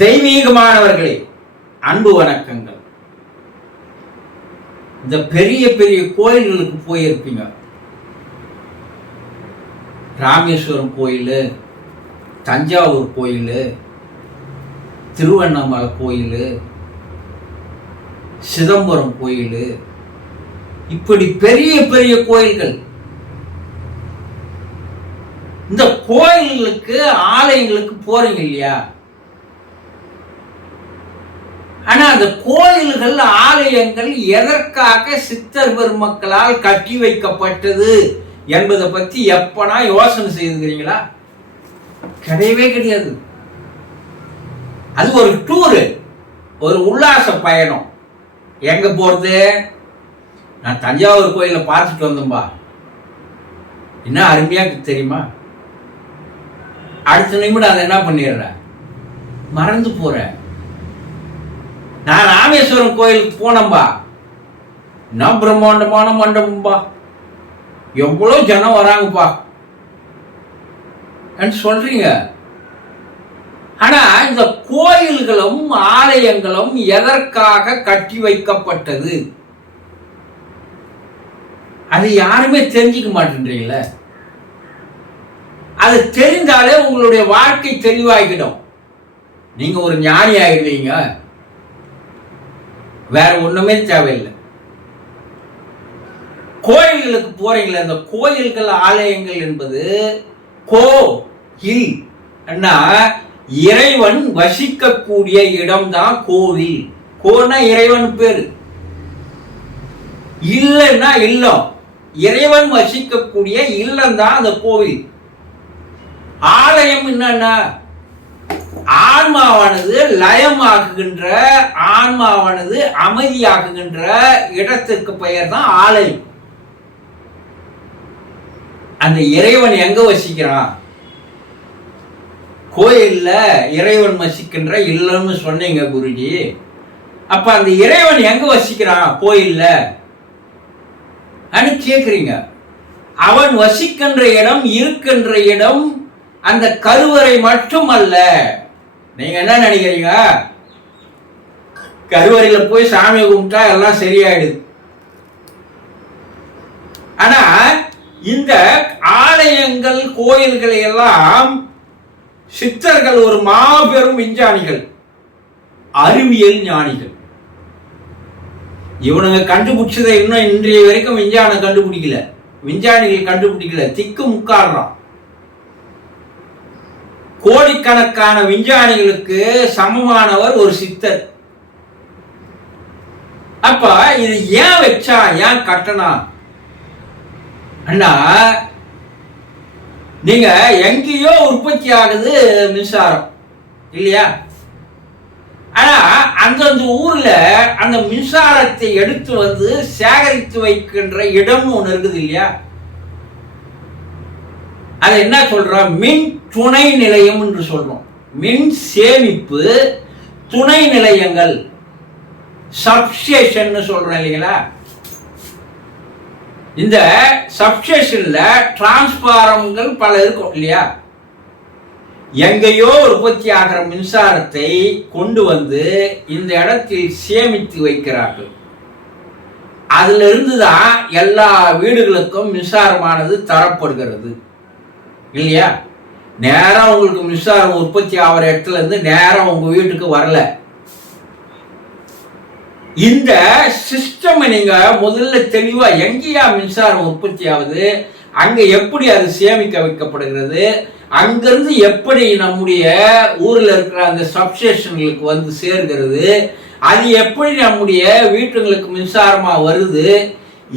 தெய்வீகமானவர்களே, அன்பு வணக்கங்கள். இந்த பெரிய பெரிய கோயில்களுக்கு போயிருப்பீங்க. ராமேஸ்வரம் கோயில், தஞ்சாவூர் கோயில், திருவண்ணாமலை கோயில், சிதம்பரம் கோயில், இப்படி பெரிய பெரிய கோயில்கள். இந்த கோயில்களுக்கு ஆலயங்களுக்கு போறீங்க இல்லையா? ஆனா அந்த கோயில்கள் ஆலயங்கள் எதற்காக சித்தர் பெருமக்களால் கட்டி வைக்கப்பட்டது என்பதை பத்தி எப்பனா யோசனை செய்துக்கிறீங்களா? கிடையவே கிடையாது. அது ஒரு டூரு, ஒரு உல்லாச பயணம். எங்க போறது? நான் தஞ்சாவூர் கோயில பார்த்துட்டு வந்தோம்பா, என்ன அருமையா தெரியுமா? அடுத்த நிமிடம் அதை என்ன பண்ணிடுறேன், மறந்து போறேன். நான் ராமேஸ்வரம் கோயிலுக்கு போனம்பா, நான் பிரம்மாண்டமான மண்டபம்பா, எவ்வளவு ஜனம் வராங்கப்பா சொல்றீங்க. ஆனா இந்த கோயில்களும் ஆலயங்களும் எதற்காக கட்டி வைக்கப்பட்டது அது யாருமே தெரிஞ்சுக்க மாட்டேன்றீங்களே. அது தெரிந்தாலே உங்களுடைய வாழ்க்கை தெளிவாகிடும். நீங்க ஒரு ஞானி ஆகிடுவீங்க. வேற ஒண்ணுமே தேவையில்லை. கோயில்களுக்கு போறீங்களா? இந்த கோயில்கள் ஆலயங்கள் என்பது கோயில், இறைவன் வசிக்கக்கூடிய இடம் தான் கோவில். கோனா இறைவன் பேரு, இல்லைன்னா இல்லம். இறைவன் வசிக்கக்கூடிய இல்லம் தான் அந்த கோவில். ஆலயம் என்னன்னா ஆன்மாவானது லயமாகுகின்ற, ஆன்மாவானது அமைதியாகுகின்ற இடத்திற்கு பெயர் தான் ஆலயம். அந்த இறைவன் எங்க வசிக்கிறான்? கோயில்ல இறைவன் வசிக்கின்ற இல்லம்னு சொன்னீங்க குருஜி. அப்ப அந்த இறைவன் எங்க வசிக்கிறான் கோயில்ல கேக்குறீங்க. அவன் வசிக்கின்ற இடம், இருக்கின்ற இடம் அந்த கருவறை மட்டும் அல்ல. நீங்க என்ன நினைக்கிறீங்க? கருவறையில போய் சாமி கும்பிட்டா எல்லாம் சரியாயிடுது. ஆனா இந்த ஆலயங்கள் கோயில்களை எல்லாம் சித்தர்கள் ஒரு மாபெரும் விஞ்ஞானிகள், அறிவியல் ஞானிகள். இவனுங்க கண்டுபிடிச்சதை இன்னும் இன்றைய வரைக்கும் விஞ்ஞானம் கண்டுபிடிக்கல, விஞ்ஞானிகள் கண்டுபிடிக்கல. திக்கு முக்காடுறான். கோடிக்கணக்கான விஞ்ஞானிகளுக்கு சமமானவர் ஒரு சித்தர். அப்ப இது ஏன் வச்சா, ஏன் கட்டணா? அண்ணா, நீங்க எங்கேயோ உற்பத்தி ஆகுது மின்சாரம் இல்லையா? ஆனா அந்தந்த ஊர்ல அந்த மின்சாரத்தை எடுத்து வந்து சேகரித்து வைக்கின்ற இடம் ஒண்ணு இருக்குது இல்லையா? அதை என்ன சொல்றோம்? மின் துணை நிலையம் என்று சொல்றோம். மின் சேமிப்பு துணை நிலையங்கள், சப்ஸ்டேஷன் சொல்றோம் இல்லைங்களா? இந்த சப்ஸ்டேஷன்ல டிரான்ஸ்பாரங்கள் பல இருக்கும் இல்லையா? எங்கேயோ உற்பத்தி ஆகிற மின்சாரத்தை கொண்டு வந்து இந்த இடத்தில் சேமித்து வைக்கிறார்கள். அதுல இருந்துதான் எல்லா வீடுகளுக்கும் மின்சாரமானது தரப்படுகிறது இல்லையா? நேரம் உங்களுக்கு மின்சாரம் உற்பத்தி ஆகிற இடத்துல இருந்து நேரம் உங்க வீட்டுக்கு வரல. இந்த சிஸ்டம் நீங்க முதல்ல தெளிவா, எங்கேயா மின்சாரம் உற்பத்தி ஆகுது, அங்க எப்படி அது சேமிக்க வைக்கப்படுகிறது, அங்கிருந்து எப்படி நம்முடைய ஊர்ல இருக்கிற அந்த சப்ஸ்டேஷன்களுக்கு வந்து சேர்கிறது, அது எப்படி நம்முடைய வீட்டுங்களுக்கு மின்சாரமா வருது,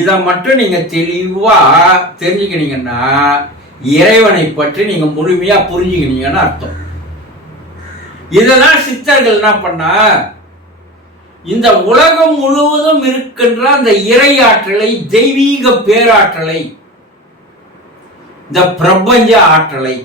இதை மட்டும் நீங்க தெளிவா தெரிஞ்சுக்கினீங்கன்னா இறைவனை பற்றி நீங்க முழுமையா புரிஞ்சுக்கினீங்கன்னு அர்த்தம். இதெல்லாம் சித்தர்கள் என்ன பண்ணா, இந்த உலகம் முழுவதும் இருக்கின்ற அந்த இறை ஆற்றலை, தெய்வீக பேராற்றலை, இந்த பிரபஞ்ச ஆற்றலை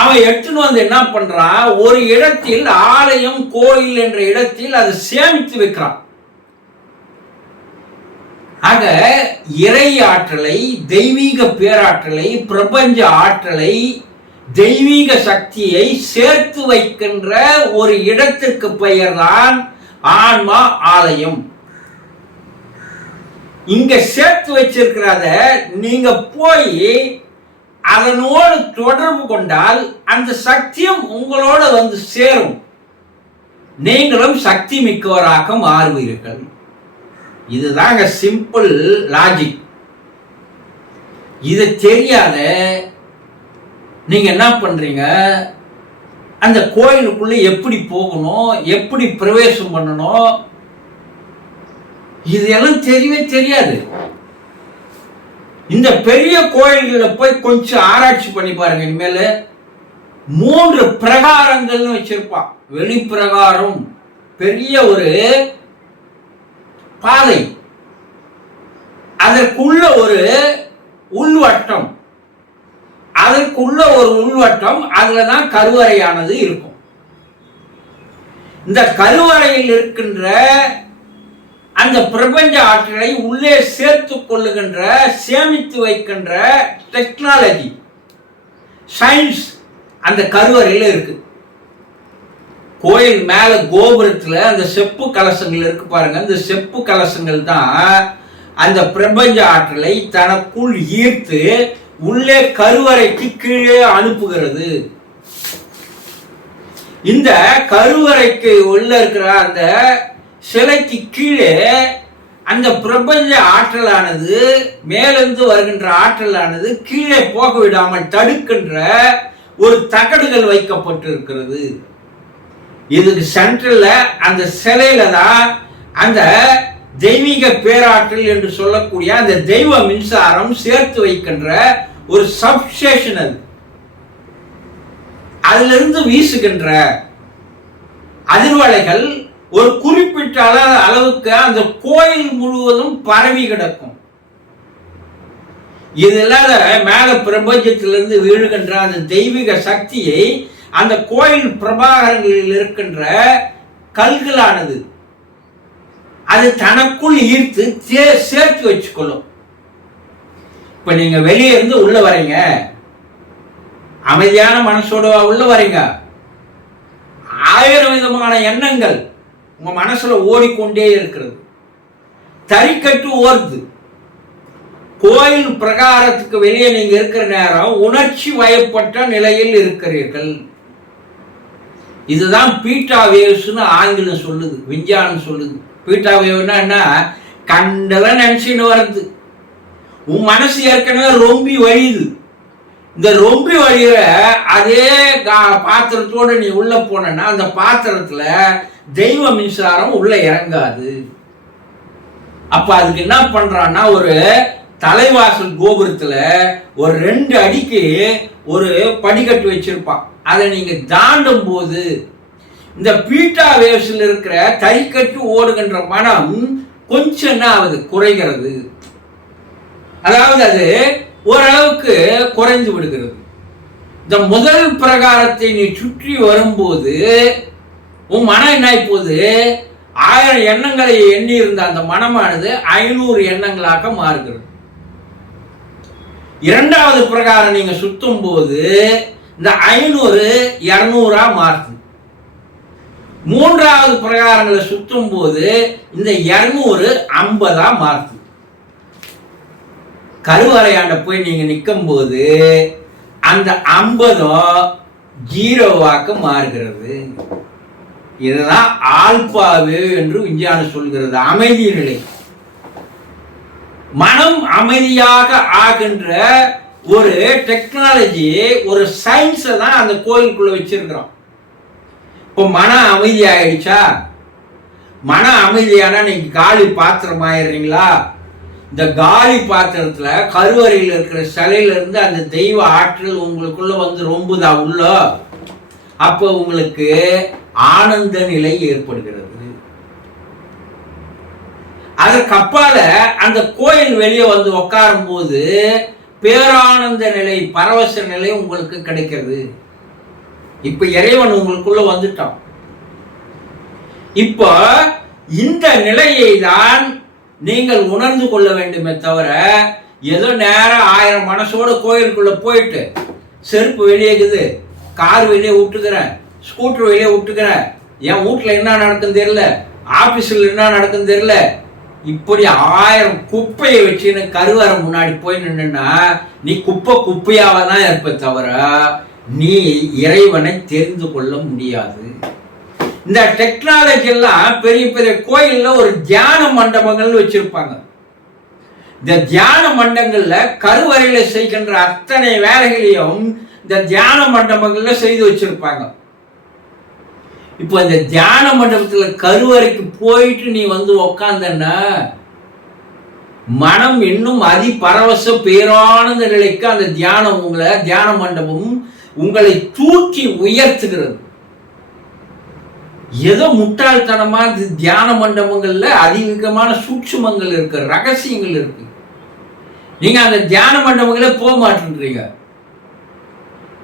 அவன் எடுத்துன்னு வந்து என்ன பண்றான், ஒரு இடத்தில் ஆலயம் கோயில் என்ற இடத்தில் அதை சேமித்து வைக்கிறான். ஆக இறை ஆற்றலை, தெய்வீக பேராற்றலை, பிரபஞ்ச ஆற்றலை தெய்வீக சக்தியை சேர்த்து வைக்கின்ற ஒரு இடத்திற்கு பெயர்தான் ஆன்மா ஆலயம். இங்க சேர்த்து வச்சிருக்கிறத நீங்க போய் அதனோடு தொடர்பு கொண்டால் அந்த சக்தியும் உங்களோட வந்து சேரும். நீங்களும் சக்தி மிக்கவராக மாறுவீர்கள். இதுதாங்க சிம்பிள் லாஜிக். இது தெரியாத நீங்க என்ன பண்றீங்க, அந்த கோயிலுக்குள்ள எப்படி போகணும், எப்படி பிரவேசம் பண்ணணும், இதெல்லாம் தெரியவே தெரியாது. இந்த பெரிய கோயில்களில் போய் கொஞ்சம் ஆராய்ச்சி பண்ணி பாருங்க. இனிமேல் 3 பிரகாரங்கள்னு வச்சிருப்பான். வெளிப்பிரகாரம் பெரிய ஒரு பாதை, அதற்குள்ள ஒரு உள்வட்டம், அதற்குள்ள ஒரு உள்வட்டம், அதுலதான் கருவறையானது இருக்கும். இந்த கருவறையில் இருக்கின்ற அந்த பிரபஞ்ச ஆற்றலை உள்ளே சேர்த்து கொள்ளுகின்ற, சேமித்து வைக்கின்ற டெக்னாலஜி, சயின்ஸ் அந்த கருவறையில் இருக்கு. கோயில் மேல கோபுரத்துல அந்த செப்பு கலசங்கள் இருக்கு பாருங்க. அந்த செப்பு கலசங்கள் தான் அந்த பிரபஞ்ச ஆற்றலை தனக்குள் ஈர்த்து உள்ளே கருவறைக்கு கீழே அனுப்புகிறது. இந்த கருவறைக்கு உள்ள இருக்கிற அந்த சிலைக்கு கீழே அந்த பிரபஞ்ச ஆற்றலானது, மேலிருந்து வருகின்ற ஆற்றலானது கீழே போக விடாமல் தடுக்கின்ற ஒரு தகடுகள் வைக்கப்பட்டிருக்கிறது. இதுக்கு சென்ட்ரல்ல அந்த சிலையில தான் அந்த தெய்வீக பேராற்றல் என்று சொல்லக்கூடிய அந்த தெய்வ மின்சாரம் சேர்த்து வைக்கின்ற ஒரு சப்ஸ்டேஷன். அது அதிலிருந்து வீசுகின்ற அதிர்வலைகள் ஒரு குறிப்பிட்ட அளவுக்கு அந்த கோயில் முழுவதும் பரவி கிடக்கும். இது இல்லாத மேல பிரபஞ்சத்திலிருந்து வீழுகின்ற அந்த தெய்வீக சக்தியை அந்த கோயில் பிரபாகரங்களில் இருக்கின்ற கல்களானது அது தனக்குள் ஈர்த்து சேர்த்து வச்சுக்கொள்ளும். இப்ப நீங்க வெளியே இருந்து உள்ள வரீங்க, அமைதியான மனசோட உள்ள வரீங்க, 1000 விதமான எண்ணங்கள் உங்க மனசுல ஓடிக்கொண்டே இருக்கிறது, தறிக்கட்டு ஓடுது. கோயில் பிரகாரத்துக்கு வெளியே நீங்க இருக்கிற நேரம் உணர்ச்சி வயப்பட்ட நிலையில் இருக்கிறீர்கள். இதுதான் பீட்டா வேவ்ஸ்னு ஆங்கிலம் சொல்லுது, விஞ்ஞானம் சொல்லுது. பீட்டா வேவ்னா என்ன, கண்டெல்லாம் நினைச்சுன்னு வருது. உன் மனசு ஏற்கனவே ரொம்பி வழியுது. இந்த ரொம்பி வழியிற அதே பாத்திரத்தோடு நீ உள்ள போனா அந்த பாத்திரத்துல தெய்வ மின்சாரம் உள்ள இறங்காது. அப்ப அதுக்கு என்ன பண்றான்னா, ஒரு தலைவாசல் கோபுரத்துல ஒரு 2 அடிக்கு ஒரு படிக்கட்டு வச்சிருப்பான். அதை நீங்க தாண்டும் போது இந்த பீட்டா வேவ்ஸ்ல இருக்கிற தறிக்கட்டு ஓடுகின்ற மனம் கொஞ்சம் என்ன ஆகுது, குறைகிறது. அதாவது அது ஓரளவுக்கு குறைந்து விடுகிறது. இந்த முதல் பிரகாரத்தை நீ சுற்றி வரும்போது உன் மனம் என்ன போகுது, 1000 எண்ணங்களை எண்ணி இருந்த அந்த மனமானது 500 எண்ணங்களாக மாறுகிறது. 2வது பிரகாரம் நீங்க சுத்தும் போது இந்த 500 200 மாறுது. 3வது பிரகாரங்களை சுத்தும் போது இந்த 200 50 மாறுது. கருவறையாண்ட போய் நீங்க நிற்கும் போது அந்த 50 0 மாறுகிறது. இதுதான் ஆல்பாவே என்று விஞ்ஞானம் சொல்கிறது, அமைதி நிலை. மனம் அமைதியாக ஆகின்ற ஒரு டெக்னாலஜி, ஒரு சயின்ஸை தான் அந்த கோயிலுக்குள்ள வச்சிருக்கிறோம். இப்போ மன அமைதி ஆயிடுச்சா, மன அமைதியானா நீங்க காலி பாத்திரம் ஆயிடுறீங்களா? இந்த காலி பாத்திரத்துல கருவறையில் இருக்கிற சிலையில இருந்து அந்த தெய்வ ஆற்றல் உங்களுக்குள்ள வந்து ரொம்புதா உள்ள, அப்போ உங்களுக்கு ஆனந்த நிலை ஏற்படுகிறது. அதற்கு அப்பால அந்த கோயில் வெளியே வந்து உட்காரும் போது பேரானந்த நிலை, பரவச நிலை உங்களுக்கு கிடைக்கிறது. இப்ப இறைவன் உங்களுக்குள்ள வந்துட்டான். இப்ப இந்த நிலையை தான் நீங்கள் உணர்ந்து கொள்ள வேண்டுமே தவிர, ஏதோ நேரம் 1000 மனசோட கோயிலுக்குள்ள போயிட்டு செருப்பு வெளியே இருக்குது, கார் வெளியே விட்டுக்கிறேன், ஸ்கூட்டர் வெளியே விட்டுக்கிறேன், என் வீட்டில் என்ன நடக்குன்னு தெரியல, ஆபீஸில் என்ன நடக்குன்னு தெரியல, இப்படி 1000 குப்பையை வச்சுன்னு கருவறை முன்னாடி போய் நின்றுன்னா நீ குப்பையாவ தான் இருப்ப தவிர நீ இறைவனை தெரிந்து கொள்ள முடியாது. இந்த டெக்னாலஜி எல்லாம் பெரிய பெரிய கோயில்ல ஒரு தியான மண்டபங்கள் வச்சிருப்பாங்க. இந்த தியான மண்டபங்கள்ல கருவறையில செய்கின்ற அத்தனை வேலைகளையும் இந்த தியான மண்டபங்கள்ல செய்து வச்சிருப்பாங்க. இப்போ இந்த தியான மண்டபத்துல கருவறைக்கு போயிட்டு நீ வந்து உக்காந்தன்னா மனம் இன்னும் பரவச பேரானந்த நிலைக்கு அந்த தியான மண்டபம் உங்களை தூக்கி உயர்த்துகிறது. ஏதோ முட்டாள்தனமா தியான மண்டபங்கள்ல அதிகமான சூட்சுமங்கள் இருக்கு, ரகசியங்கள் இருக்கு. நீங்க அந்த தியான மண்டபங்களே போக மாட்டேன்றீங்க.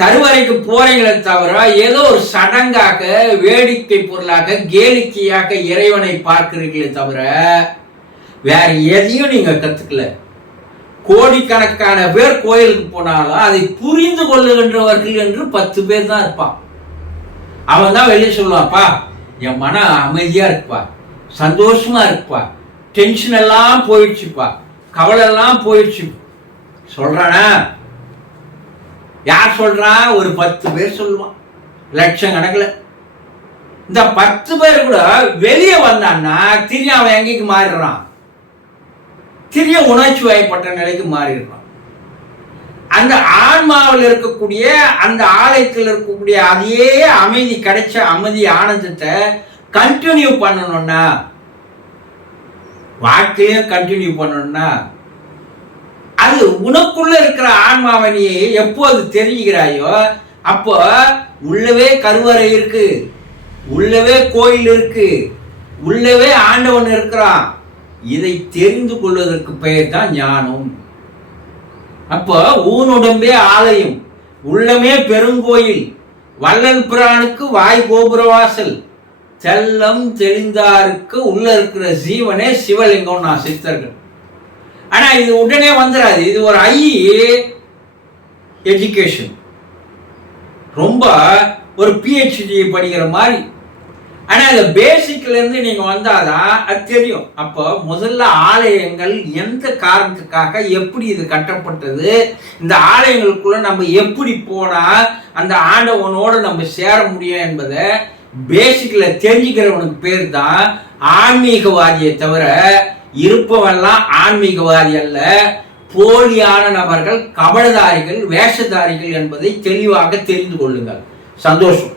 கருவறைக்கு போறீங்களே தவிர ஏதோ ஒரு சடங்காக, வேடிக்கை பொருளாக, கேளிக்கையாக இறைவனை பார்க்கிறீங்களே தவிர வேற எதையும் நீங்க கத்துக்கல. கோடிக்கணக்கான பேர் கோயிலுக்கு போனாலும் அதை புரிந்து கொள்ளுகின்றவர்கள் என்று 10 பேர் தான் இருப்பான். அவன் தான் வெளியே சொல்லுவான்ப்பா, என் மனம் அமைதியா இருக்குப்பா, சந்தோஷமா இருக்குப்பா, டென்ஷன் எல்லாம் போயிடுச்சுப்பா, கவலை எல்லாம் போயிடுச்சு சொல்றானா? யார் சொல்றா? ஒரு 10 பேர் சொல்லுவான், லட்சக்கணக்கில். இந்த 10 பேர் கூட வெளியே வந்தான்னா திரிய அவன் எங்கேக்கு மாறிடுறான், திரிய உணர்ச்சி வயப்பட்ட நிலைக்கு மாறிடுறான். அந்த ஆன்மாவில் இருக்கக்கூடிய அந்த ஆலயத்தில் இருக்கக்கூடிய அதே அமைதி, கிடைச்ச அமைதி ஆனந்தத்தை கண்டினியூ பண்ணணும்னா, வாழ்க்கையும் கண்டினியூ பண்ணணும்னா அது உனக்குள்ள இருக்கிற ஆன்மாவை நீ எப்போது தெரிஞ்சுக்கிறாயோ அப்போ உள்ளவே கருவறை இருக்கு, உள்ளவே கோயில் இருக்கு, உள்ளவே ஆண்டவன் இருக்கிறான். இதை தெரிந்து கொள்வதற்கு பெயர் தான் ஞானம். அப்போ ஊனுடம்பே ஆலயம், உள்ளமே பெருங்கோயில், வள்ளல் பிரானுக்கு வாய் கோபுரவாசல், செல்லம் தெளிந்தாருக்கு உள்ள இருக்கிற ஜீவனே சிவலிங்கம். நான் சித்தர்கள். ஆனா இது உடனே வந்துடாது. இது ஒரு எஜுகேஷன், ரொம்ப ஒரு PhD படிக்கிற மாதிரி. ஆனா இந்த பேசிக்ல இருந்து நீங்க வந்தாதான் அது தெரியும். அப்போ முதல்ல ஆலயங்கள் எந்த காரணத்துக்காக, எப்படி இது கட்டப்பட்டது, இந்த ஆலயங்களுக்குள்ள நம்ம எப்படி போனா அந்த ஆண்டவனோட நம்ம சேர முடியும் என்பதை பேசிக்ல தெரிஞ்சுக்கிறவனுக்கு பேர் தான் ஆன்மீகவாதியை தவிர இருப்பவெல்லாம் ஆன்மீகவாதி அல்ல. போலியான நபர்கள், கபடதாரிகள், வேஷதாரிகள் என்பதை தெளிவாக தெரிந்து கொள்ளுங்கள். சந்தோஷம்.